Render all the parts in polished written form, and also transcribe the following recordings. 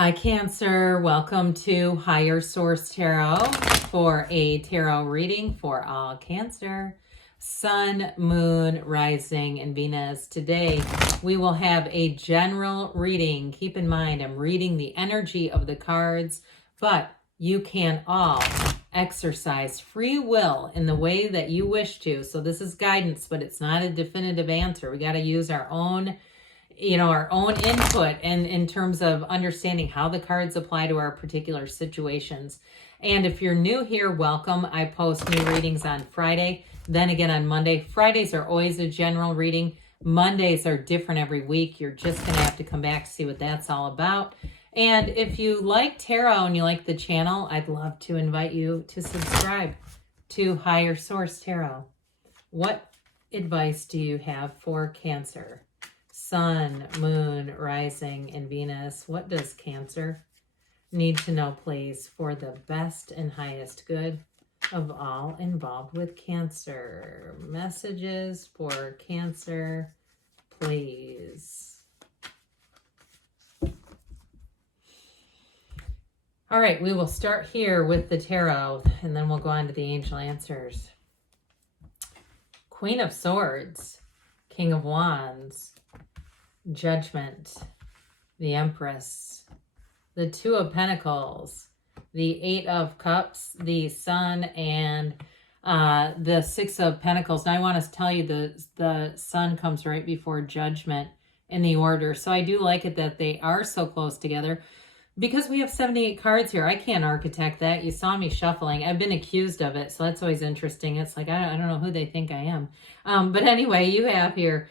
Hi, Cancer. Welcome to Higher Source Tarot for a tarot reading for all Cancer. Sun, Moon, Rising, and Venus. Today, we will have a general reading. Keep in mind, I'm reading the energy of the cards, but you can all exercise free will in the way that you wish to. So this is guidance, but it's not a definitive answer. We got to use our own input and in terms of understanding how the cards apply to our particular situations. And if you're new here, welcome. I post new readings on Friday, then again on Monday. Fridays are always a general reading. Mondays are different every week. You're just going to have to come back to see what that's all about. And if you like tarot and you like the channel, I'd love to invite you to subscribe to Higher Source Tarot. What advice do you have for Cancer? Sun, Moon, Rising, and Venus. What does Cancer need to know, please, for the best and highest good of all involved with Cancer? Messages for Cancer, please. All right, we will start here with the tarot, and then we'll go on to the angel answers. Queen of Swords, King of Wands, Judgment, the Empress, the Two of Pentacles, the Eight of Cups, the Sun, and the Six of Pentacles. Now I want to tell you the Sun comes right before Judgment in the order. So I do like it that they are so close together because we have 78 cards here. I can't architect that. You saw me shuffling. I've been accused of it, so that's always interesting. It's like, I don't know who they think I am. But anyway, you have here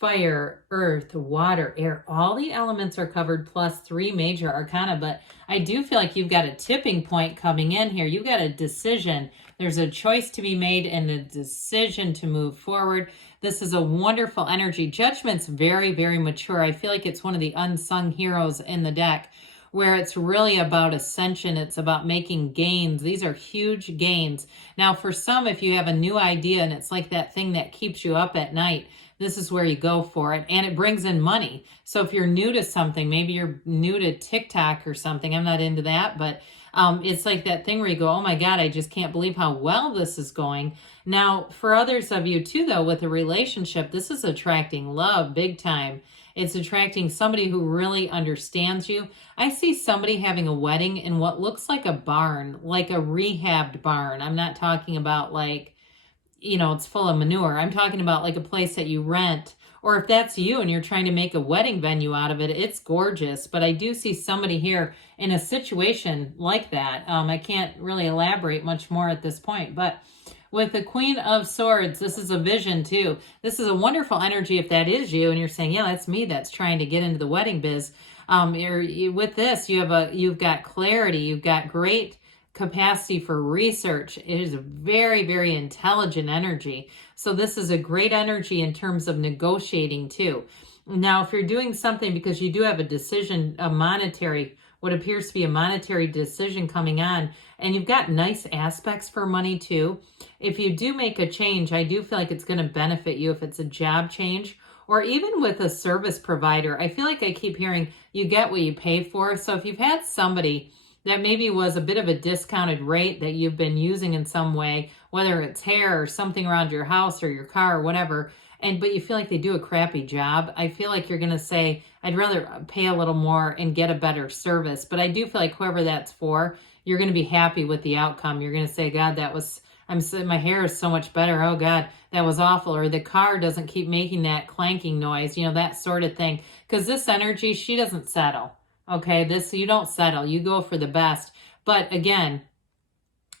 fire, earth, water, air. All the elements are covered plus 3 major arcana, but I do feel like you've got a tipping point coming in here. You've got a decision. There's a choice to be made and a decision to move forward. This is a wonderful energy. Judgment's very, very mature. I feel like it's one of the unsung heroes in the deck where it's really about ascension. It's about making gains. These are huge gains. Now, for some, if you have a new idea and it's like that thing that keeps you up at night, this is where you go for it, and it brings in money. So if you're new to something, maybe you're new to TikTok or something, I'm not into that, but it's like that thing where you go, oh my God, I just can't believe how well this is going. Now, for others of you too, though, with a relationship, this is attracting love big time. It's attracting somebody who really understands you. I see somebody having a wedding in what looks like a barn, like a rehabbed barn. I'm not talking about like, it's full of manure. I'm talking about like a place that you rent, or if that's you and you're trying to make a wedding venue out of it, it's gorgeous. But I do see somebody here in a situation like that. I can't really elaborate much more at this point, but with the Queen of Swords, this is a vision too. This is a wonderful energy if that is you and you're saying, yeah, that's me that's trying to get into the wedding biz. With this, you've got clarity, you've got great capacity for research. It is a very, very intelligent energy. So this is a great energy in terms of negotiating too. Now, if you're doing something because you do have a decision, what appears to be a monetary decision coming on, and you've got nice aspects for money too. If you do make a change, I do feel like it's going to benefit you if it's a job change or even with a service provider. I feel like I keep hearing you get what you pay for. So if you've had somebody that maybe was a bit of a discounted rate that you've been using in some way, whether it's hair or something around your house or your car or whatever, but you feel like they do a crappy job, I feel like you're going to say, I'd rather pay a little more and get a better service. But I do feel like whoever that's for, you're going to be happy with the outcome. You're going to say, God, my hair is so much better. Oh God, that was awful. Or the car doesn't keep making that clanking noise, that sort of thing. Because this energy, she doesn't settle. Okay, you don't settle. You go for the best. But again,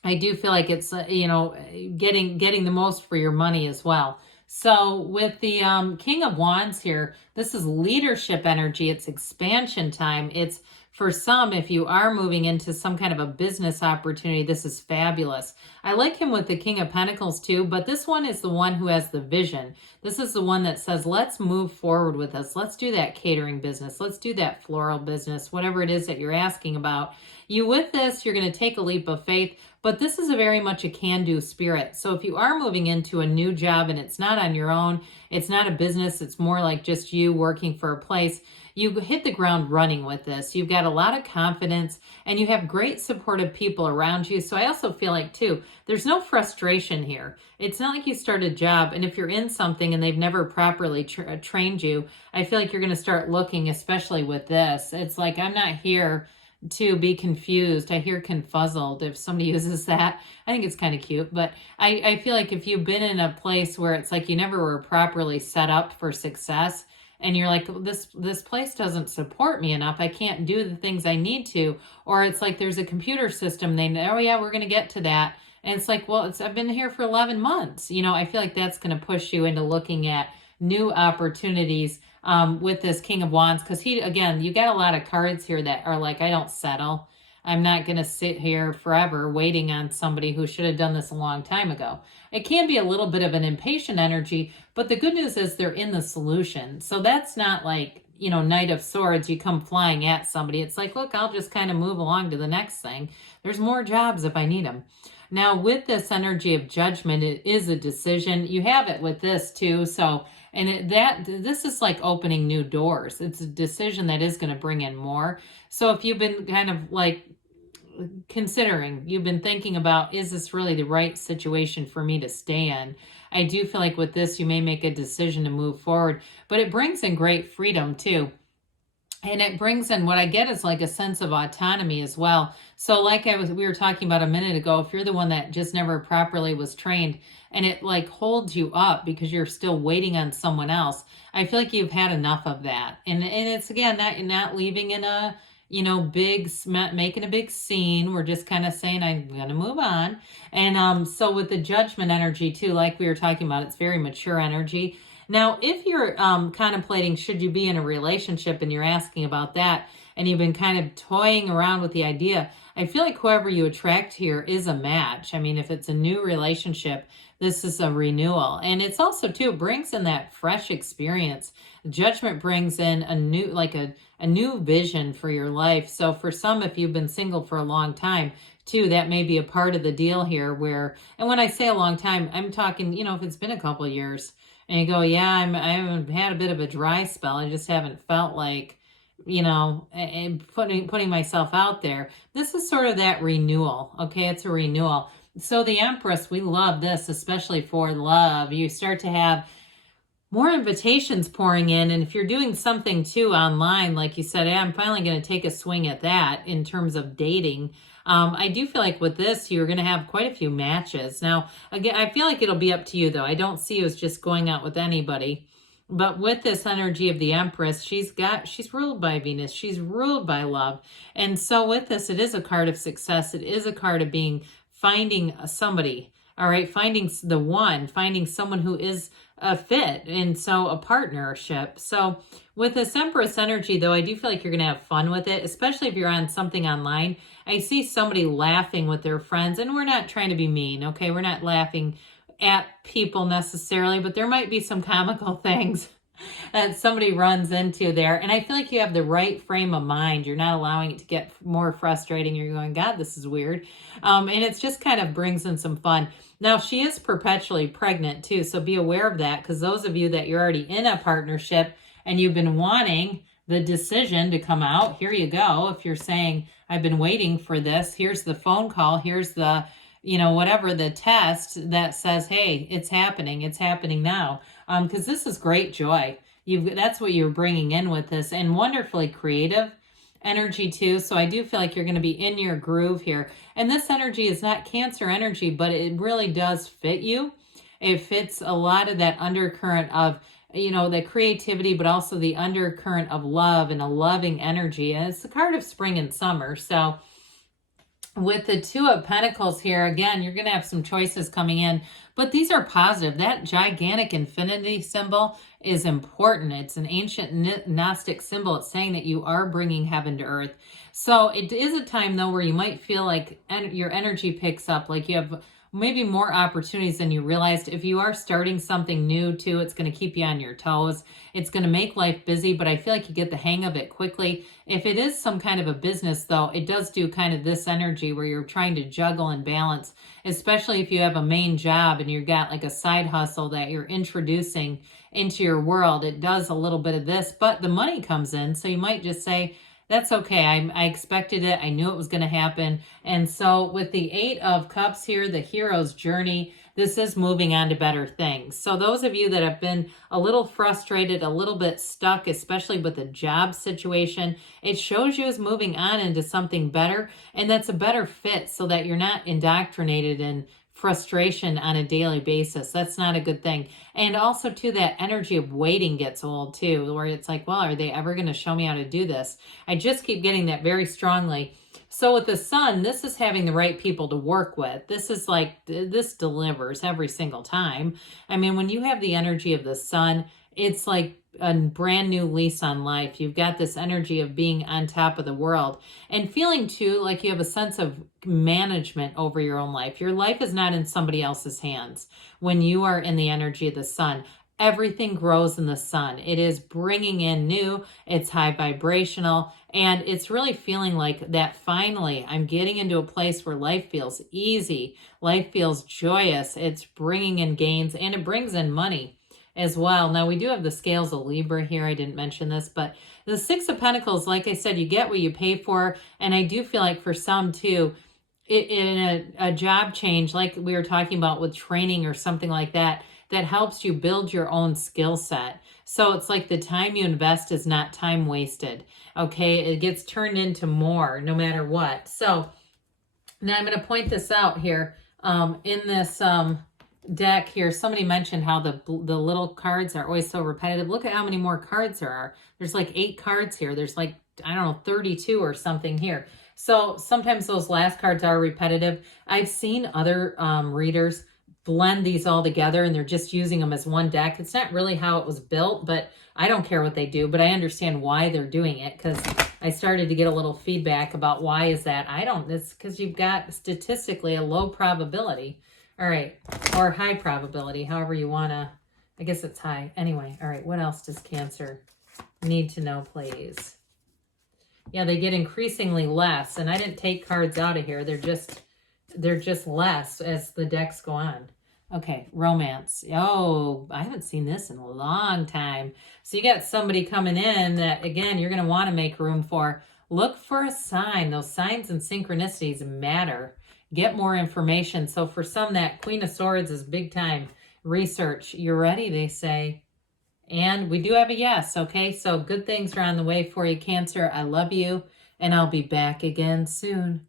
I do feel like it's, getting the most for your money as well. So with the King of Wands here, this is leadership energy. It's expansion time. It's for some, if you are moving into some kind of a business opportunity, this is fabulous. I like him with the King of Pentacles too, but this one is the one who has the vision. This is the one that says, let's move forward with us. Let's do that catering business. Let's do that floral business, whatever it is that you're asking about. With this, you're going to take a leap of faith, but this is a very much a can-do spirit. So if you are moving into a new job and it's not on your own, it's not a business, it's more like just you working for a place, you hit the ground running with this. You've got a lot of confidence and you have great supportive people around you. So I also feel like too, there's no frustration here. It's not like you start a job and if you're in something and they've never properly trained you, I feel like you're going to start looking, especially with this. It's like, I'm not here to be confused. I hear confuzzled if somebody uses that. I think it's kind of cute, but I feel like if you've been in a place where it's like you never were properly set up for success and you're like, this place doesn't support me enough. I can't do the things I need to. Or it's like there's a computer system. They know, oh yeah, we're going to get to that. And it's like, well, I've been here for 11 months. You know, I feel like that's going to push you into looking at new opportunities with this King of Wands, because again, you got a lot of cards here that are like, I don't settle. I'm not going to sit here forever waiting on somebody who should have done this a long time ago. It can be a little bit of an impatient energy, but the good news is they're in the solution. So that's not like, you know, Knight of Swords, you come flying at somebody. It's like, look, I'll just kind of move along to the next thing. There's more jobs if I need them. Now, with this energy of Judgment, it is a decision. You have it with this too. So, and this is like opening new doors. It's a decision that is going to bring in more. So if you've been kind of like considering, you've been thinking about, is this really the right situation for me to stay in? I do feel like with this, you may make a decision to move forward, but it brings in great freedom too. And it brings in, what I get is like a sense of autonomy as well. So like we were talking about a minute ago, if you're the one that just never properly was trained and it like holds you up because you're still waiting on someone else, I feel like you've had enough of that. And it's again, not leaving in a, you know, making a big scene. We're just kind of saying, I'm going to move on. And so with the Judgment energy too, like we were talking about, it's very mature energy. Now, if you're contemplating, should you be in a relationship and you're asking about that and you've been kind of toying around with the idea, I feel like whoever you attract here is a match. I mean, if it's a new relationship, this is a renewal. And it's also, too, it brings in that fresh experience. Judgment brings in a new, like a new vision for your life. So for some, if you've been single for a long time, too, that may be a part of the deal here where, and when I say a long time, I'm talking, you know, if it's been a couple of years, and you go, yeah, I haven't had a bit of a dry spell. I just haven't felt like, you know, and putting myself out there. This is sort of that renewal. Okay, it's a renewal. So the Empress, we love this, especially for love. You start to have more invitations pouring in. And if you're doing something too online, like you said, hey, I'm finally going to take a swing at that in terms of dating. I do feel like with this, you're going to have quite a few matches. Now, again, I feel like it'll be up to you, though. I don't see you as just going out with anybody. But with this energy of the Empress, she's ruled by Venus. She's ruled by love. And so with this, it is a card of success. It is a card of finding somebody, all right? Finding the one, finding someone who is a fit, and so a partnership. So with this Empress energy, though, I do feel like you're going to have fun with it, especially if you're on something online. I see somebody laughing with their friends, and we're not trying to be mean, okay? We're not laughing at people necessarily, but there might be some comical things that somebody runs into there. And I feel like you have the right frame of mind. You're not allowing it to get more frustrating. You're going, God, this is weird. And it's just kind of brings in some fun. Now, she is perpetually pregnant too, so be aware of that, because those of you that you're already in a partnership and you've been wanting the decision to come out, here you go. If you're saying, I've been waiting for this, here's the phone call, here's the, you know, whatever the test that says, hey, it's happening now. Because this is great joy. That's what you're bringing in with this, and wonderfully creative energy too. So I do feel like you're going to be in your groove here. And this energy is not Cancer energy, but it really does fit you. It fits a lot of that undercurrent of, you know, the creativity, but also the undercurrent of love and a loving energy. And it's the card of spring and summer. So with the Two of Pentacles here, again, you're going to have some choices coming in, but these are positive. That gigantic infinity symbol is important. It's an ancient Gnostic symbol. It's saying that you are bringing heaven to earth. So it is a time, though, where you might feel like your energy picks up, like you have maybe more opportunities than you realized. If you are starting something new too, it's going to keep you on your toes. It's going to make life busy, but I feel like you get the hang of it quickly. If it is some kind of a business though, it does do kind of this energy where you're trying to juggle and balance, especially if you have a main job and you've got like a side hustle that you're introducing into your world. It does a little bit of this, but the money comes in. So you might just say, that's okay. I expected it. I knew it was going to happen. And so with the 8 of Cups here, the hero's journey, this is moving on to better things. So those of you that have been a little frustrated, a little bit stuck, especially with the job situation, it shows you as moving on into something better. And that's a better fit so that you're not indoctrinated in frustration on a daily basis. That's not a good thing. And also too, that energy of waiting gets old too, where it's like, well, are they ever going to show me how to do this? I just keep getting that very strongly. So with the Sun, this is having the right people to work with. This is like, this delivers every single time. I mean, when you have the energy of the Sun, it's like a brand new lease on life. You've got this energy of being on top of the world and feeling too like you have a sense of management over your own life. Your life is not in somebody else's hands. When you are in the energy of the Sun, everything grows in the Sun. It is bringing in new, it's high vibrational, and it's really feeling like that finally I'm getting into a place where life feels easy, life feels joyous, it's bringing in gains, and it brings in money as well. Now we do have the scales of Libra here. I didn't mention this, but the 6 of Pentacles, like I said, you get what you pay for. And I do feel like for some too, in a job change, like we were talking about with training or something like that, that helps you build your own skill set. So it's like the time you invest is not time wasted. Okay. It gets turned into more no matter what. So now I'm going to point this out here in this deck here. Somebody mentioned how the little cards are always so repetitive. Look at how many more cards there are. There's like 8 cards here. There's like, I don't know, 32 or something here. So sometimes those last cards are repetitive. I've seen other readers blend these all together and they're just using them as one deck. It's not really how it was built, but I don't care what they do, but I understand why they're doing it because I started to get a little feedback about why is that. It's because you've got statistically a low probability. All right. Or high probability, however you want to. I guess it's high. Anyway. All right. What else does Cancer need to know, please? Yeah, they get increasingly less. And I didn't take cards out of here. They're just less as the decks go on. Okay. Romance. Oh, I haven't seen this in a long time. So you got somebody coming in that, again, you're going to want to make room for. Look for a sign. Those signs and synchronicities matter. Get more information. So for some, that Queen of Swords is big time research. You're ready, they say. And we do have a yes, okay? So good things are on the way for you, Cancer. I love you, and I'll be back again soon.